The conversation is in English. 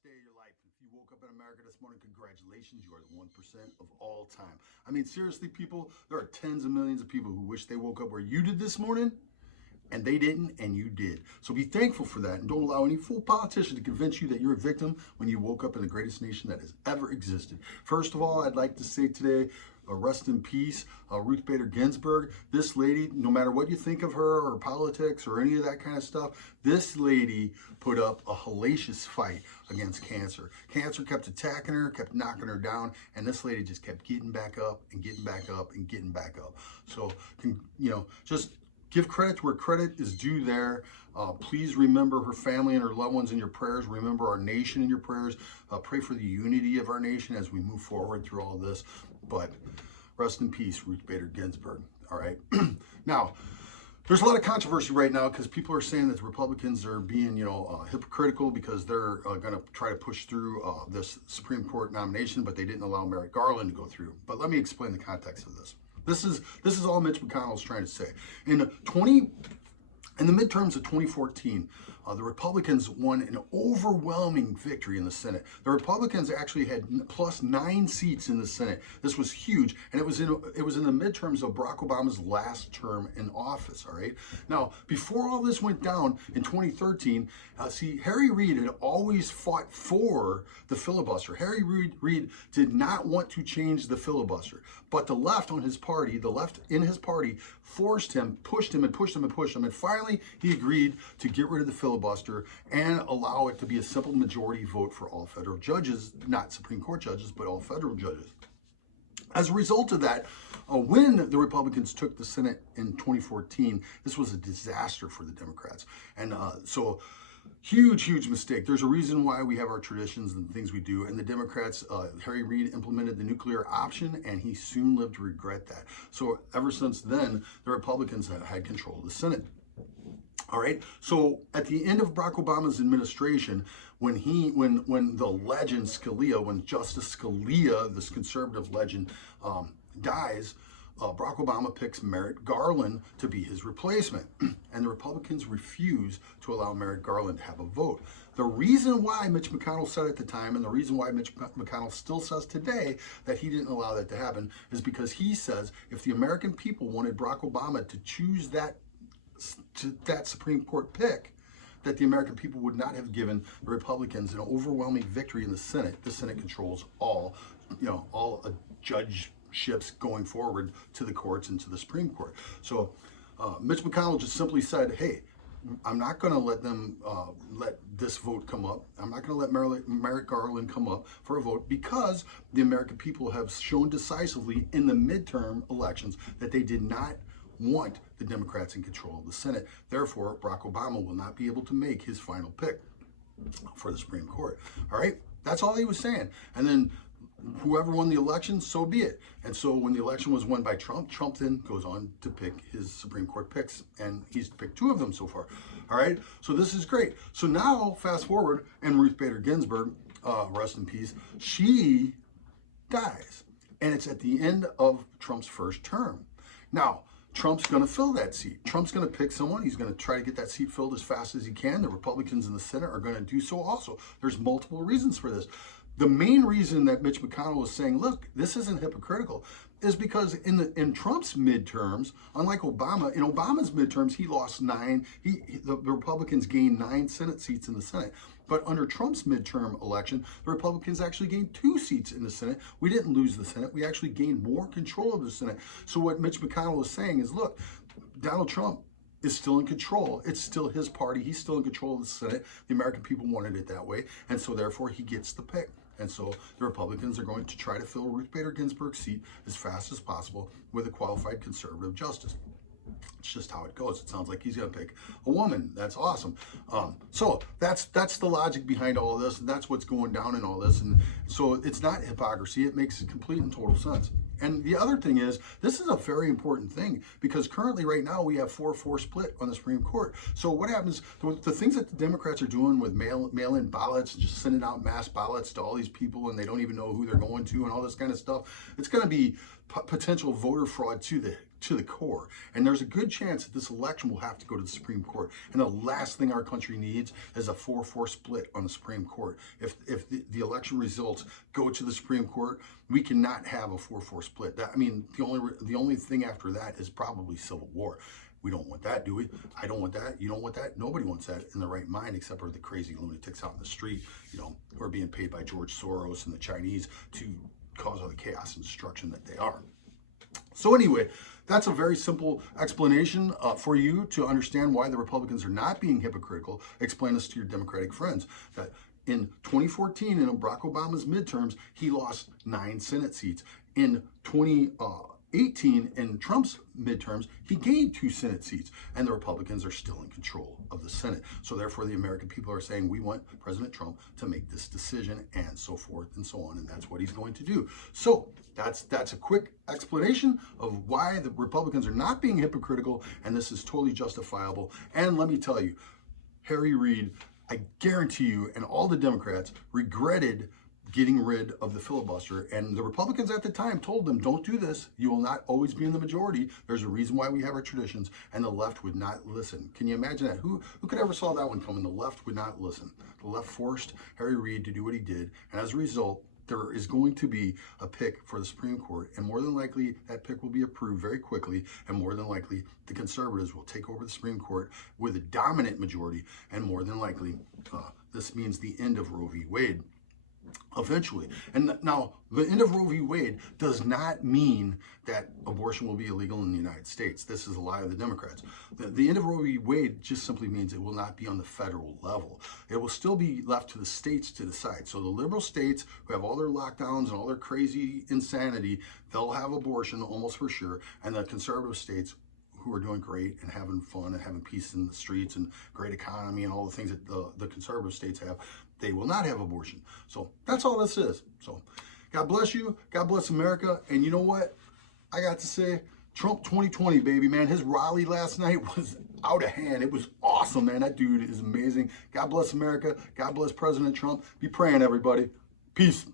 best day of your life. If you woke up in America this morning, congratulations, you are the 1% of all time. I mean, seriously, people, there are tens of millions of people who wish they woke up where you did this morning, and they didn't, and you did. So be thankful for that, and don't allow any fool politician to convince you that you're a victim when you woke up in the greatest nation that has ever existed. First of all, I'd like to say today, rest in peace, Ruth Bader Ginsburg. This lady, no matter what you think of her or politics or any of that kind of stuff, this lady put up a hellacious fight against cancer. Cancer kept attacking her, kept knocking her down, and this lady just kept getting back up and getting back up and getting back up. So, just give credit to where credit is due there. Please remember her family and her loved ones in your prayers. Remember our nation in your prayers. Pray for the unity of our nation as we move forward through all this. But rest in peace, Ruth Bader Ginsburg. All right. Now, there's a lot of controversy right now because people are saying that the Republicans are being, hypocritical because they're going to try to push through this Supreme Court nomination, but they didn't allow Merrick Garland to go through. But let me explain the context of this. This is all Mitch McConnell is trying to say. In the midterms of 2014, the Republicans won an overwhelming victory in the Senate. The Republicans actually had plus 9 seats in the Senate. This was huge, and it was in the midterms of Barack Obama's last term in office. All right. Now, before all this went down in 2013, Harry Reid had always fought for the filibuster. Harry Reid did not want to change the filibuster, but the left on his party, the left in his party, forced him, pushed him, and finally he agreed to get rid of the filibuster and allow it to be a simple majority vote for all federal judges, not Supreme Court judges, but all federal judges. As a result of that, when the Republicans took the Senate in 2014, this was a disaster for the Democrats. And so huge mistake. There's a reason why we have our traditions and things we do. And the Democrats, Harry Reid implemented the nuclear option, and he soon lived to regret that. So ever since then, the Republicans have had control of the Senate. All right. So at the end of Barack Obama's administration, when the legend Scalia, when Justice Scalia, this conservative legend, dies, Barack Obama picks Merrick Garland to be his replacement. And the Republicans refuse to allow Merrick Garland to have a vote. The reason why Mitch McConnell said at the time, and the reason why Mitch McConnell still says today that he didn't allow that to happen, is because he says if the American people wanted Barack Obama to choose that Supreme Court pick, that the American people would not have given the Republicans an overwhelming victory in the Senate. The Senate controls all judgeships going forward to the courts and to the Supreme Court. So Mitch McConnell just simply said, hey, I'm not going to let them let this vote come up. I'm not going to let Merrick Garland come up for a vote because the American people have shown decisively in the midterm elections that they did not want the Democrats in control of the Senate. Therefore, Barack Obama will not be able to make his final pick for the Supreme Court. All right, that's all he was saying. And then whoever won the election, so be it. And so when the election was won by Trump, Trump then goes on to pick his Supreme Court picks, and he's picked 2 of them so far. All right, so this is great. So now, fast forward, and Ruth Bader Ginsburg, rest in peace, she dies. And it's at the end of Trump's first term. Now, Trump's going to fill that seat. Trump's going to pick someone. He's going to try to get that seat filled as fast as he can. The Republicans in the Senate are going to do so also. There's multiple reasons for this. The main reason that Mitch McConnell is saying, look, this isn't hypocritical, is because in Trump's midterms, unlike Obama, in Obama's midterms, he lost 9. The Republicans gained 9 Senate seats in the Senate. But under Trump's midterm election, the Republicans actually gained 2 seats in the Senate. We didn't lose the Senate. We actually gained more control of the Senate. So what Mitch McConnell is saying is, look, Donald Trump is still in control. It's still his party. He's still in control of the Senate. The American people wanted it that way. And so therefore he gets the pick. And so the Republicans are going to try to fill Ruth Bader Ginsburg's seat as fast as possible with a qualified conservative justice. It's just how it goes. It sounds like he's going to pick a woman. That's awesome. So that's the logic behind all of this, and that's what's going down in all this. And so it's not hypocrisy. It makes complete and total sense. And the other thing is, this is a very important thing because currently right now we have 4-4 split on the Supreme Court. So what happens, the things that the Democrats are doing with mail-in ballots, just sending out mass ballots to all these people and they don't even know who they're going to and all this kind of stuff, it's going to be potential voter fraud to to the core. And there's a good chance that this election will have to go to the Supreme Court. And the last thing our country needs is a 4-4 split on the Supreme Court. If the election results go to the Supreme Court, we cannot have a 4-4 split. The only thing after that is probably civil war. We don't want that, do we? I don't want that. You don't want that. Nobody wants that in the right mind, except for the crazy lunatics out in the street, who are being paid by George Soros and the Chinese to cause all the chaos and destruction that they are. So anyway, that's a very simple explanation for you to understand why the Republicans are not being hypocritical. Explain this to your Democratic friends, that in 2014, in Barack Obama's midterms, he lost 9 Senate seats. In 2018, in Trump's midterms, he gained 2 Senate seats, and the Republicans are still in control of the Senate. So therefore, the American people are saying, we want President Trump to make this decision, and so forth and so on, and that's what he's going to do. So that's a quick explanation of why the Republicans are not being hypocritical, and this is totally justifiable. And let me tell you, Harry Reid, I guarantee you, and all the Democrats regretted getting rid of the filibuster. And the Republicans at the time told them, don't do this. You will not always be in the majority. There's a reason why we have our traditions. And the left would not listen. Can you imagine that? Who could ever saw that one coming? The left would not listen. The left forced Harry Reid to do what he did. And as a result, there is going to be a pick for the Supreme Court, and more than likely that pick will be approved very quickly, and more than likely the conservatives will take over the Supreme Court with a dominant majority, and more than likely this means the end of Roe v. Wade eventually. And now, the end of Roe v. Wade does not mean that abortion will be illegal in the United States. This is a lie of the Democrats. The end of Roe v. Wade just simply means it will not be on the federal level. It will still be left to the states to decide. So the liberal states who have all their lockdowns and all their crazy insanity, they'll have abortion almost for sure. And the conservative states, who are doing great and having fun and having peace in the streets and great economy and all the things that the conservative states have, they will not have abortion. So that's all this is. So God bless you. God bless America. And you know what? I got to say, Trump 2020, baby, man. His rally last night was out of hand. It was awesome, man. That dude is amazing. God bless America. God bless President Trump. Be praying, everybody. Peace.